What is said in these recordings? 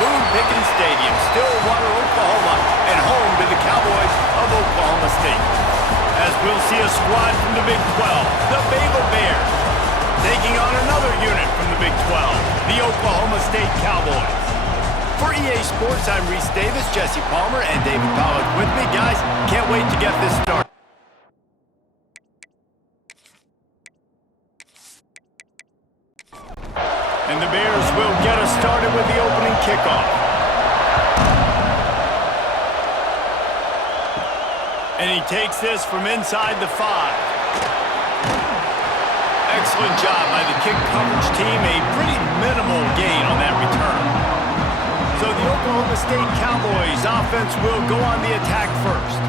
Boone Pickens Stadium, Stillwater, Oklahoma, and home to the Cowboys of Oklahoma State. As we'll see a squad from the Big 12, the Baylor Bears, taking on another unit from the Big 12, the Oklahoma State Cowboys. For EA Sports, I'm Reese Davis, Jesse Palmer, and David Pollack with me. Guys, can't wait to get this started. And the Bears will get us started with the opening kickoff. And he takes this from inside the 5. Excellent job by the kick coverage team. A pretty minimal gain on that return. So the Oklahoma State Cowboys offense will go on the attack first.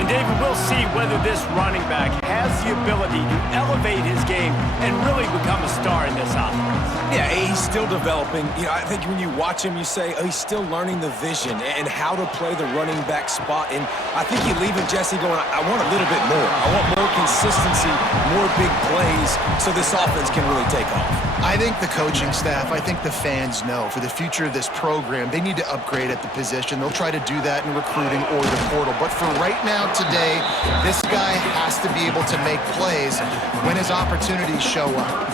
And David, we'll see whether this running back has the ability to elevate his game and really become a star in this offense. Yeah, he's still developing. You know, I think when you watch him, you say, oh, he's still learning the vision and how to play the running back spot. And I think you leave him, Jesse, going, I want a little bit more. I want more consistency, more big plays, so this offense can really take off. I think the coaching staff, I think the fans know for the future of this program, they need to upgrade at the position. They'll try to do that in recruiting or the portal. But for right now, today, this guy has to be able to make plays when his opportunities show up.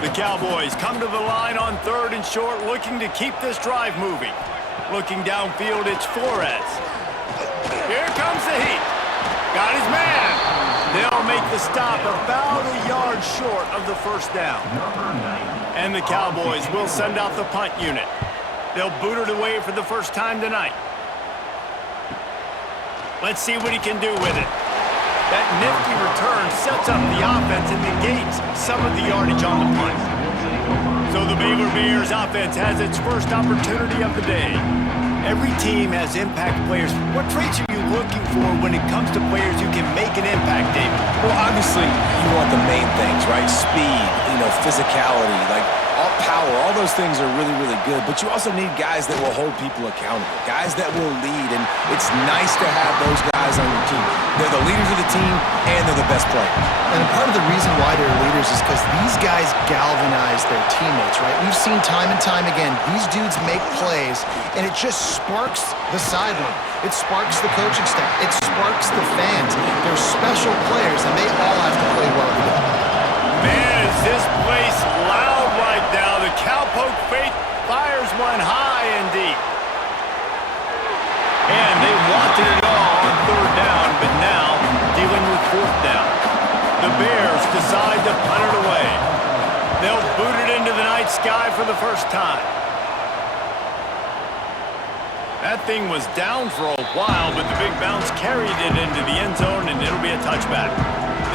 The Cowboys come to the line on 3rd and short, looking to keep this drive moving. Looking downfield, it's Flores. Here comes the heat. Got his man. They'll make the stop about a yard short of the first down. And the Cowboys will send out the punt unit. They'll boot it away for the first time tonight. Let's see what he can do with it. That nifty return sets up the offense and negates some of the yardage on the punt. So the Baylor Bears offense has its first opportunity of the day. Every team has impact players. What traits are you looking for when it comes to players who can make an impact, David? Well, obviously, you want the main things, right? Speed, physicality, like all power, all those things are really, really good. But you also need guys that will hold people accountable, guys that will lead. And it's nice to have those guys on your team. They're the leaders of the team, and they're the best players. And part of the reason why they're leaders is because these guys galvanize their teammates, right? We've seen time and time again, these dudes make plays, and it just sparks the sideline. It sparks the coaching staff. It sparks the fans. They're special players, and they all have to play well together. Man, is this place loud right now. The Cowpoke Faith fires one high and deep. And they wanted it all on 3rd down, but now dealing with 4th down. The Bears decide to punt it away. They'll boot it into the night sky for the first time. That thing was down for a while, but the big bounce carried it into the end zone, and it'll be a touchback.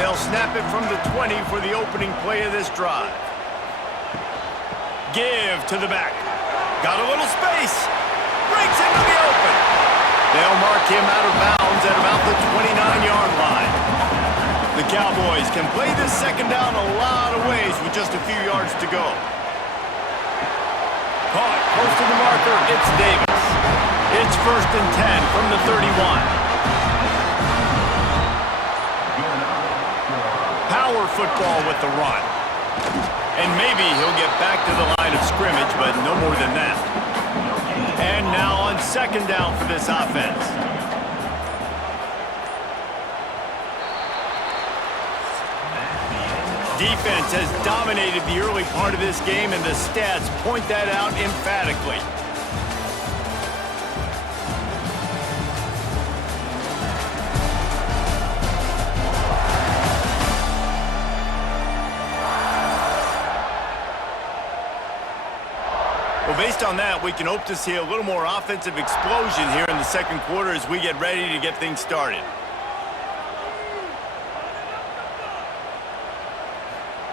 They'll snap it from the 20 for the opening play of this drive. Give to the back. Got a little space. Breaks into the open. They'll mark him out of bounds at about the 29-yard line. The Cowboys can play this second down a lot of ways with just a few yards to go. Caught close to the marker. It's Davis. It's 1st and 10 from the 31. Power football with the run. And maybe he'll get back to the line of scrimmage, but no more than that. And now on 2nd down for this offense. Defense has dominated the early part of this game, and the stats point that out emphatically. Well, based on that, we can hope to see a little more offensive explosion here in the second quarter as we get ready to get things started.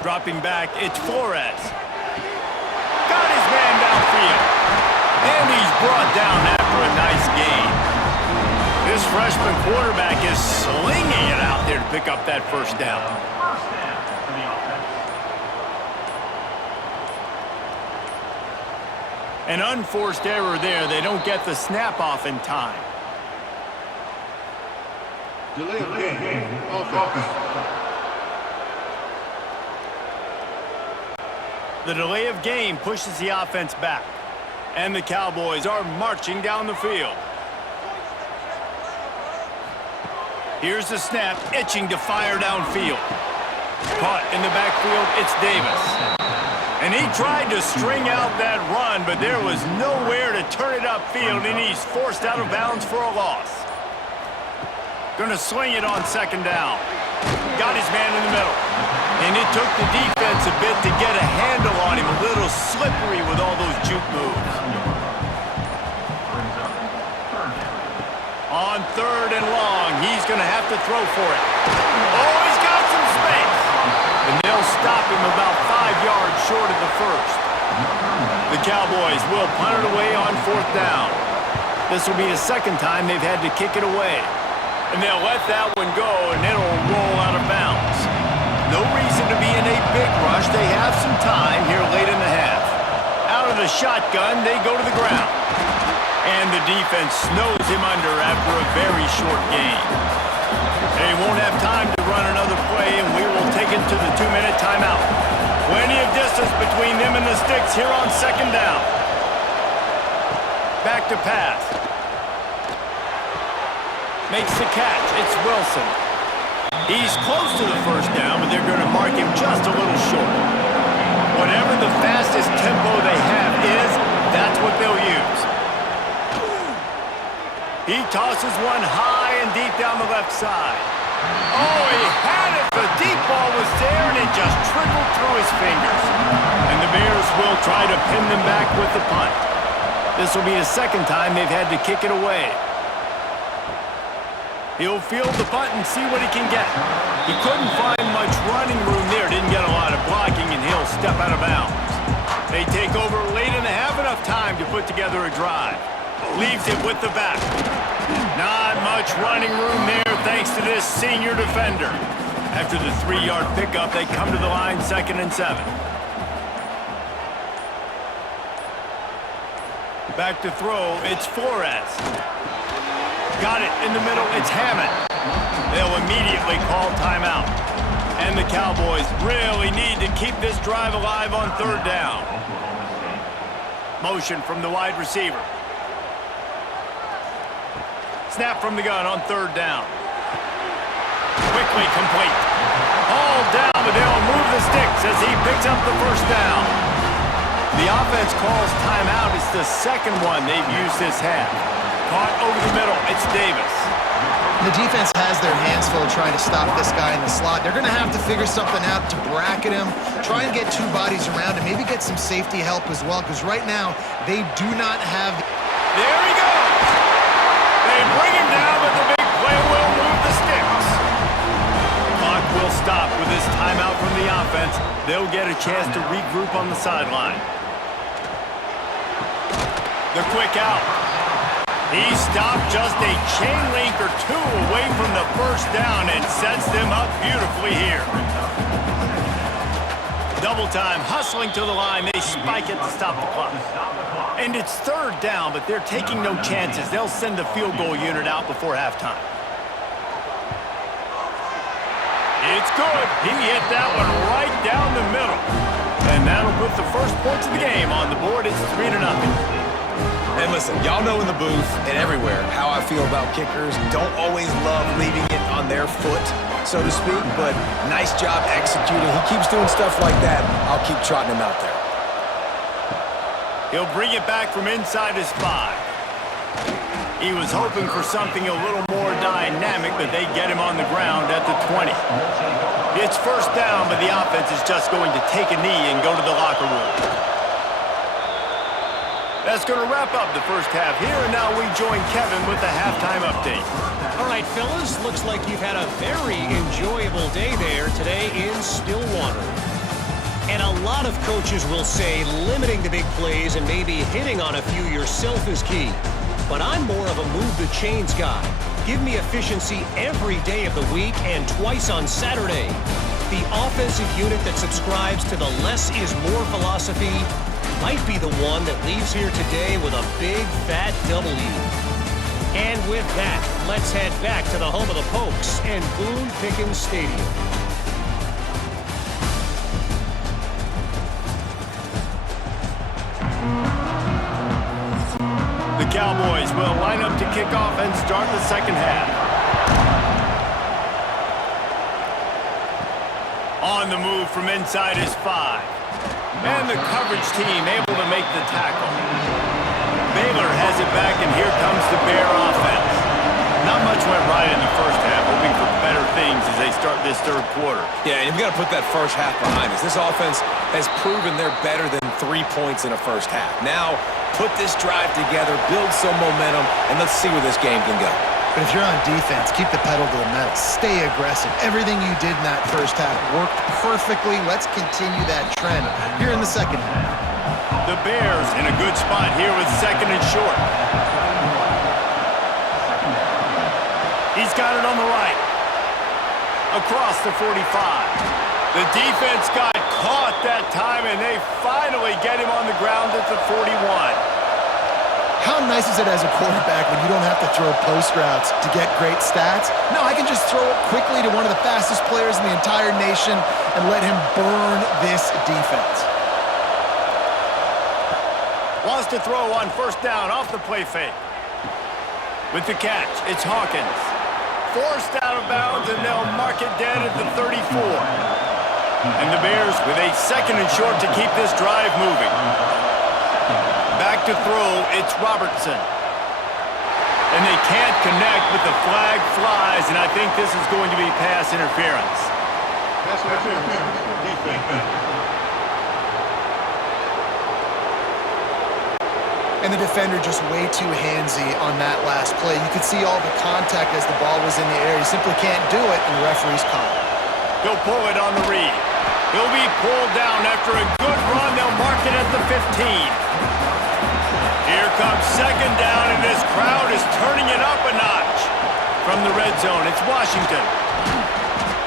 Dropping back, it's Flores. Got his man downfield. And he's brought down after a nice gain. This freshman quarterback is slinging it out there to pick up that first down. An unforced error there. They don't get the snap off in time. Delay of game. Offense. The delay of game pushes the offense back. And the Cowboys are marching down the field. Here's the snap, itching to fire downfield. Caught in the backfield, it's Davis. And he tried to string out that run, but there was nowhere to turn it upfield, and he's forced out of bounds for a loss. Gonna swing it on second down. Got his man in the middle. And it took the defense a bit to get a handle on him, a little slippery with all those juke moves. On third and long, he's going to have to throw for it. Oh, he's got some space. And they'll stop him about 5 yards short of the first. The Cowboys will punt it away on fourth down. This will be the second time they've had to kick it away. And they'll let that one go, and it'll roll out of bounds. No reason to be in a big rush. They have some time here late in the half. Out of the shotgun, they go to the ground. And the defense snows him under after a very short gain. They won't have time to run another play, and we will take it to the 2-minute timeout. Plenty of distance between them and the sticks here on second down. Back to pass. Makes the catch. It's Wilson. He's close to the first down, but they're going to mark him just a little short. Whatever the fastest tempo they have is, that's what they'll use. He tosses one high and deep down the left side. Oh, he had it. The deep ball was there, and it just trickled through his fingers. And the Bears will try to pin them back with the punt. This will be the second time they've had to kick it away. He'll field the punt and see what he can get. He couldn't find much running room there. Didn't get a lot of blocking, and he'll step out of bounds. They take over late and have enough time to put together a drive. Leaves it with the back. Not much running room there thanks to this senior defender. After the 3-yard pickup, they come to the line 2nd and 7. Back to throw, it's Flores. Got it in the middle, it's Hammond. They'll immediately call timeout. And the Cowboys really need to keep this drive alive on third down. Motion from the wide receiver. Snap from the gun on third down. Quickly complete. All down, but they'll move the sticks as he picks up the first down. The offense calls timeout. It's the second one they've used this half. Caught over the middle. It's Davis. The defense has their hands full trying to stop this guy in the slot. They're going to have to figure something out to bracket him, try and get 2 bodies around him, maybe get some safety help as well, because right now they do not have... There he goes! They bring him down, but the big play will move the sticks. Clock will stop with this timeout from the offense. They'll get a chance to regroup on the sideline. The quick out. He stopped just a chain link or 2 away from the first down and sets them up beautifully here. Double time, hustling to the line. They spike it to stop the clock. And it's third down, but they're taking no chances. They'll send the field goal unit out before halftime. It's good. He hit that one right down the middle. And that'll put the first points of the game on the board. It's 3-0. And listen, y'all know in the booth and everywhere how I feel about kickers. Don't always love leaving it on their foot, so to speak, but nice job executing. He keeps doing stuff like that. I'll keep trotting him out there. He'll bring it back from inside his 5. He was hoping for something a little more dynamic, but they get him on the ground at the 20. It's first down, but the offense is just going to take a knee and go to the locker room. That's going to wrap up the first half here, and now we join Kevin with the halftime update. All right, fellas, looks like you've had a very enjoyable day there today in Stillwater. And a lot of coaches will say limiting the big plays and maybe hitting on a few yourself is key. But I'm more of a move the chains guy. Give me efficiency every day of the week and twice on Saturday. The offensive unit that subscribes to the less is more philosophy might be the one that leaves here today with a big fat W. And with that, let's head back to the home of the Pokes and Boone Pickens Stadium. The Cowboys will line up to kick off and start the second half. On the move from inside is 5. And the coverage team able to make the tackle. Baylor has it back, and here comes the Bear offense. Not much went right in the first half, hoping for better things as they start this third quarter. Yeah, and you've got to put that first half behind us. This offense has proven they're better than 3 points in a first half. Now, put this drive together, build some momentum, and let's see where this game can go. But if you're on defense, keep the pedal to the metal. Stay aggressive. Everything you did in that first half worked perfectly. Let's continue that trend here in the second half. The Bears in a good spot here with second and short. He's got it on the right. Across the 45. The defense got caught that time, and they finally get him on the ground at the 41. How nice is it as a quarterback when you don't have to throw post routes to get great stats? No, I can just throw it quickly to one of the fastest players in the entire nation and let him burn this defense. Wants to throw on first down off the play fake. With the catch, it's Hawkins. Forced out of bounds, and they'll mark it dead at the 34. And the Bears with a second and short to keep this drive moving. Back to throw, it's Robertson. And they can't connect, but the flag flies, and I think this is going to be pass interference. Pass interference. Defense. And the defender just way too handsy on that last play. You could see all the contact as the ball was in the air. He simply can't do it, and the referee's call. He'll pull it on the read. He'll be pulled down after a good run. They'll mark it at the 15. Here comes second down, and this crowd is turning it up a notch. From the red zone, it's Washington.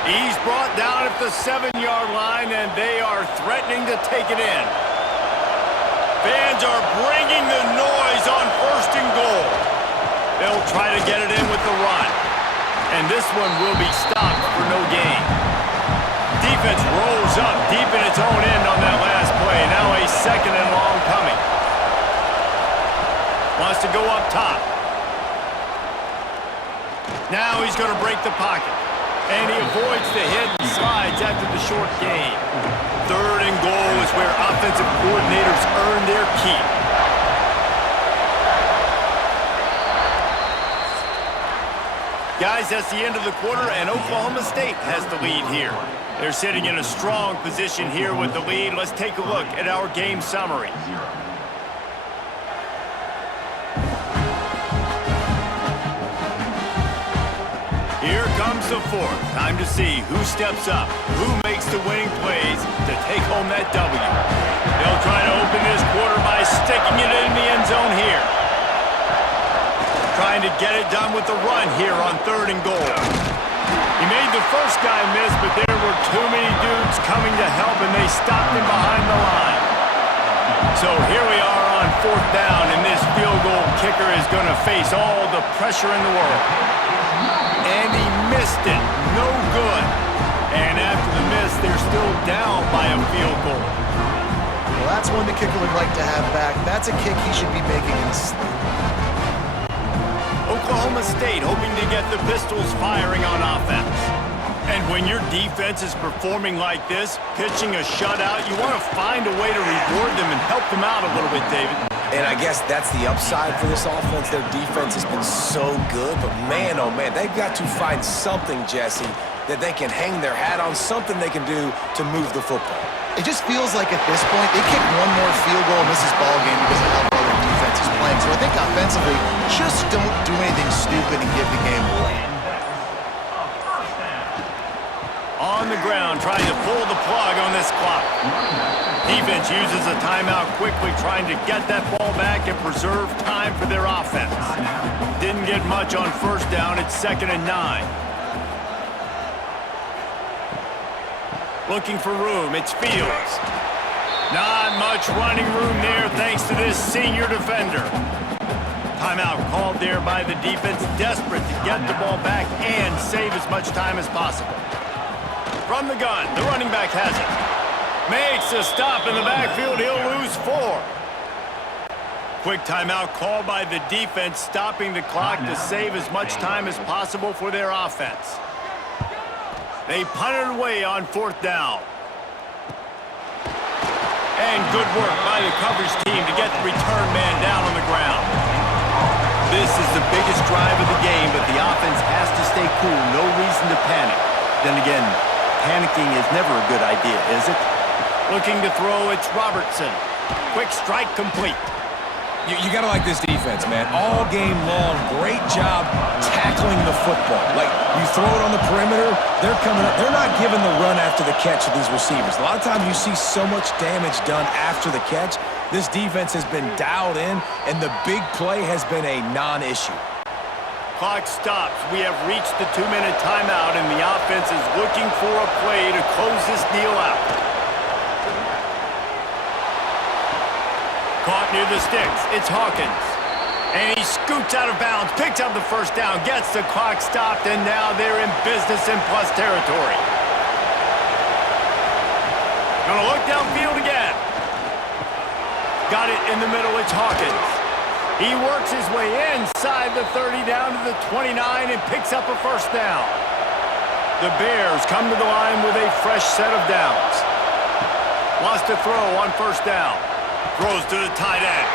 He's brought down at the 7-yard line, and they are threatening to take it in. Fans are bringing the noise on first and goal. They'll try to get it in with the run. And this one will be stopped for no gain. Defense rolls up deep in its own end on that last play. Now a second and long coming. Wants to go up top. Now he's going to break the pocket. And he avoids the hit and slides after the short gain. Third and goal is where offensive coordinators earn their keep. Guys, that's the end of the quarter, and Oklahoma State has the lead here. They're sitting in a strong position here with the lead. Let's take a look at our game summary. Here comes the fourth. Time to see who steps up, who makes the winning plays to take home that W. They'll try to open this quarter by sticking it in the end zone here. Trying to get it done with the run here on third and goal. He made the first guy miss, but there were too many dudes coming to help, and they stopped him behind the line. So here we are on fourth down, and this field goal kicker is going to face all the pressure in the world. And he missed it. No good. And after the miss, they're still down by a field goal. Well, that's one the kicker would like to have back. That's a kick he should be making in his sleep. Oklahoma State hoping to get the Pistols firing on offense. And when your defense is performing like this, pitching a shutout, you want to find a way to reward them and help them out a little bit, David. And I guess that's the upside for this offense. Their defense has been so good, but man, oh man, they've got to find something, Jesse, that they can hang their hat on, something they can do to move the football. It just feels like at this point, they kick one more field goal and this is ball game because of how well their defense is playing. So I think offensively, just don't do anything stupid and give the game away. On the ground, trying to pull the plug on this clock. Defense uses a timeout quickly, trying to get that ball back and preserve time for their offense. Didn't get much on first down. It's 2nd and 9. Looking for room. It's Fields. Not much running room there thanks to this senior defender. Timeout called there by the defense, desperate to get the ball back and save as much time as possible. From the gun, the running back has it. Makes a stop in the backfield. He'll lose 4. quick timeout called by the defense, stopping the clock to save as much time as possible for their offense. They punted away on 4th down. And good work by the coverage team to get the return man down on the ground. This is the biggest drive of the game, but the offense has to stay cool. No reason to panic. Then again, panicking is never a good idea, is it? Looking to throw, it's Robertson. Quick strike complete. You got to like this defense, man. All game long, great job tackling the football. Like, you throw it on the perimeter, they're coming up. They're not giving the run after the catch to these receivers. A lot of times you see so much damage done after the catch. This defense has been dialed in, and the big play has been a non-issue. Clock stops. We have reached the 2-minute timeout, and the offense is looking for a play to close this deal out. Caught near the sticks. It's Hawkins. And he scoots out of bounds, picks up the first down, gets the clock stopped, and now they're in business in plus territory. Gonna look downfield again. Got it in the middle. It's Hawkins. He works his way inside the 30 down to the 29 and picks up a first down. The Bears come to the line with a fresh set of downs. Wants to throw on 1st down. Throws to the tight end.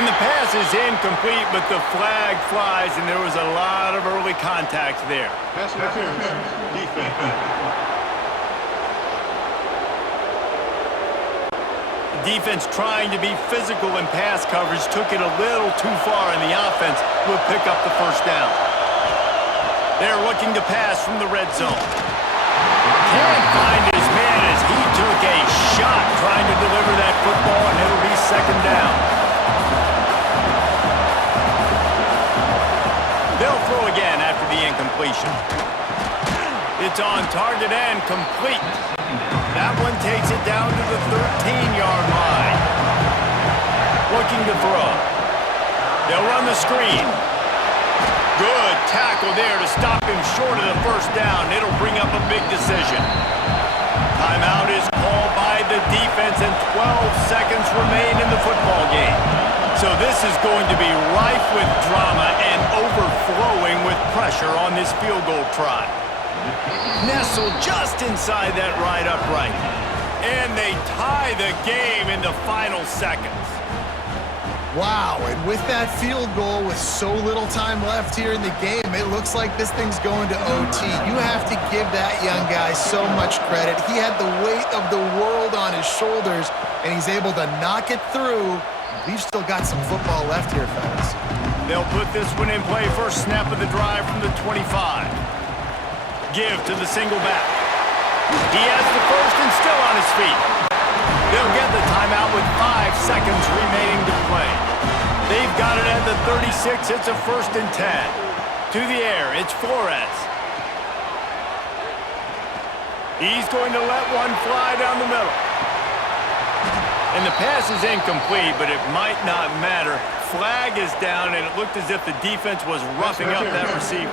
And the pass is incomplete, but the flag flies, and there was a lot of early contact there. Pass interference. Defense. Defense trying to be physical in pass coverage took it a little too far, and the offense will pick up the first down. They're looking to pass from the red zone. Can't find his man as he took a shot trying to deliver that football, and it'll be 2nd down. They'll throw again after the incompletion. It's on target and complete. That one takes it down to the 13-yard line. Looking to throw. They'll run the screen. Good tackle there to stop him short of the first down. It'll bring up a big decision. Timeout is called by the defense, and 12 seconds remain in the football game. So this is going to be rife with drama and overflowing with pressure on this field goal try. Nestled just inside that right upright. And they tie the game in the final seconds. Wow, and with that field goal with so little time left here in the game, it looks like this thing's going to OT. You have to give that young guy so much credit. He had the weight of the world on his shoulders, and he's able to knock it through. We've still got some football left here, fellas. They'll put this one in play. First snap of the drive from the 25. Give to the single back. He has the first and still on his feet. They'll get the timeout with 5 seconds remaining to play. They've got it at the 36. It's a 1st and 10. To the air, it's Flores. He's going to let one fly down the middle. And the pass is incomplete, but it might not matter. Flag is down, and it looked as if the defense was roughing up that receiver.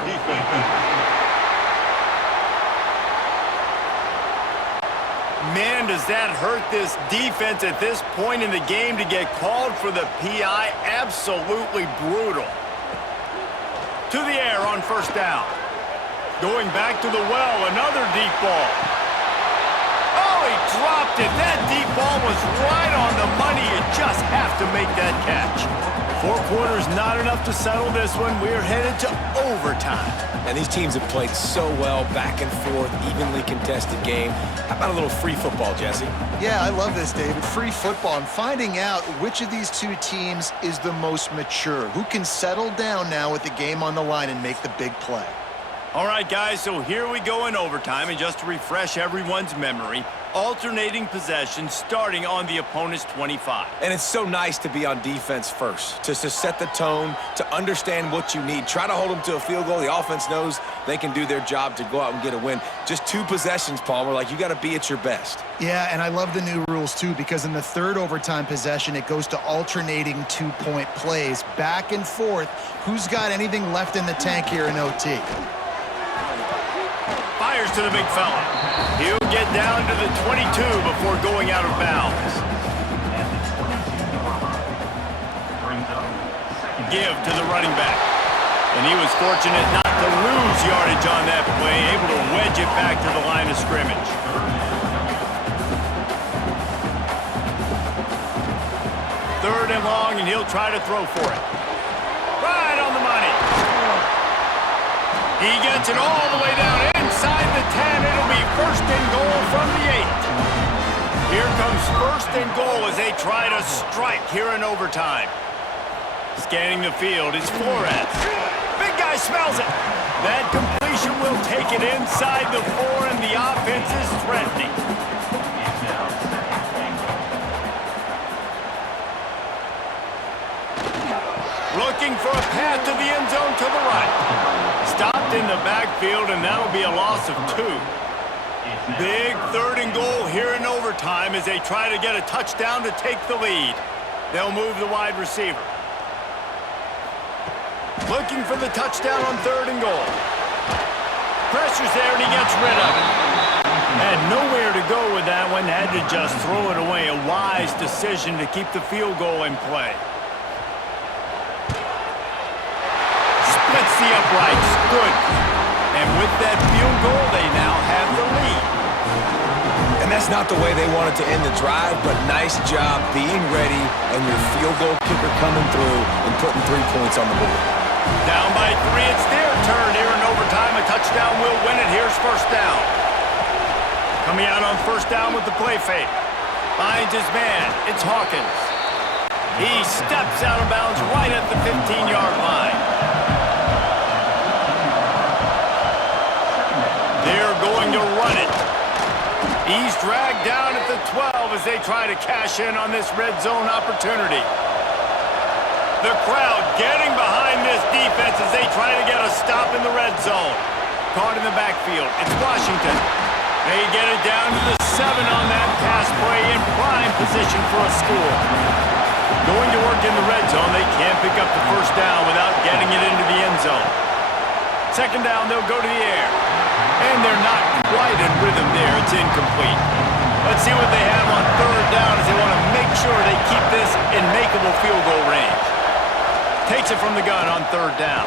Man, does that hurt this defense at this point in the game to get called for the PI. Absolutely brutal. To the air on 1st down. Going back to the well, another deep ball. Oh, he dropped it. That deep ball was right on the money. You just have to make that catch. 4 quarters, not enough to settle this one. We're headed to overtime. And these teams have played so well, back and forth, evenly contested game. How about a little free football, Jesse? Yeah, I love this, David. Free football and finding out which of these two teams is the most mature, who can settle down now with the game on the line and make the big play. All right, guys, so here we go in overtime, and just to refresh everyone's memory, alternating possession starting on the opponent's 25. And it's so nice to be on defense first, to set the tone, to understand what you need. Try to hold them to a field goal. The offense knows they can do their job to go out and get a win. Just 2 possessions, Palmer. Like, you got to be at your best. Yeah, and I love the new rules, too, because in the 3rd overtime possession, it goes to alternating 2-point plays, back and forth. Who's got anything left in the tank here in OT? Fires to the big fella. He'll get down to the 22 before going out of bounds. give to the running back. And he was fortunate not to lose yardage on that play, able to wedge it back to the line of scrimmage. Third and long, and he'll try to throw for it. Right on the money. He gets it all the way down inside the 10. It'll be first and goal from the 8. Here comes first and goal as they try to strike here in overtime. Scanning the field is Flores. Big guy smells it. That completion will take it inside the 4, and the offense is threatening. Looking for a path to the end zone to the right. Stopped in the backfield, and that'll be a loss of 2. Big third and goal here in overtime as they try to get a touchdown to take the lead. They'll move the wide receiver. Looking for the touchdown on third and goal. Pressure's there, and he gets rid of it. Had nowhere to go with that one. Had to just throw it away. A wise decision to keep the field goal in play. Splits the uprights. Good. And with that field goal, they now have the lead. And that's not the way they wanted to end the drive, but nice job being ready and your field goal kicker coming through and putting 3 points on the board. Down by 3, it's their turn here in overtime. A touchdown will win it. Here's first down. Coming out on first down with the play fake. Finds his man. It's Hawkins. He steps out of bounds right at the 15-yard line. They're going to run it. He's dragged down at the 12 as they try to cash in on this red zone opportunity. The crowd getting behind this defense as they try to get a stop in the red zone. Caught in the backfield. It's Washington. They get it down to the 7 on that pass play in prime position for a score. Going to work in the red zone. They can't pick up the first down without getting it into the end zone. Second down, they'll go to the air. And they're not quite in rhythm there. It's incomplete. Let's see what they have on third down as they want to make sure they keep this in makeable field goal range. Takes it from the gun on third down.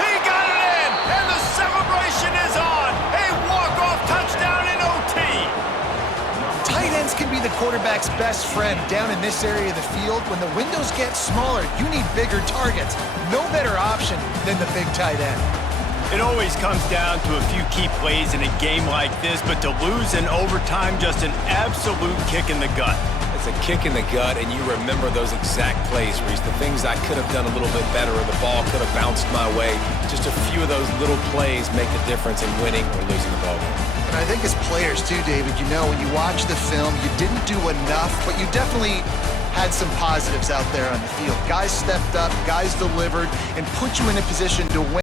He got it in, and the celebration is on. A walk-off touchdown in OT. Tight ends can be the quarterback's best friend down in this area of the field. When the windows get smaller, you need bigger targets. No better option than the big tight end. It always comes down to a few key plays in a game like this, but to lose in overtime, just an absolute kick in the gut. It's a kick in the gut, and you remember those exact plays, Reese. The things I could have done a little bit better, or the ball could have bounced my way. Just a few of those little plays make the difference in winning or losing the ball game. And I think as players too, David, you know, when you watch the film, you didn't do enough, but you definitely had some positives out there on the field. Guys stepped up, guys delivered, and put you in a position to win.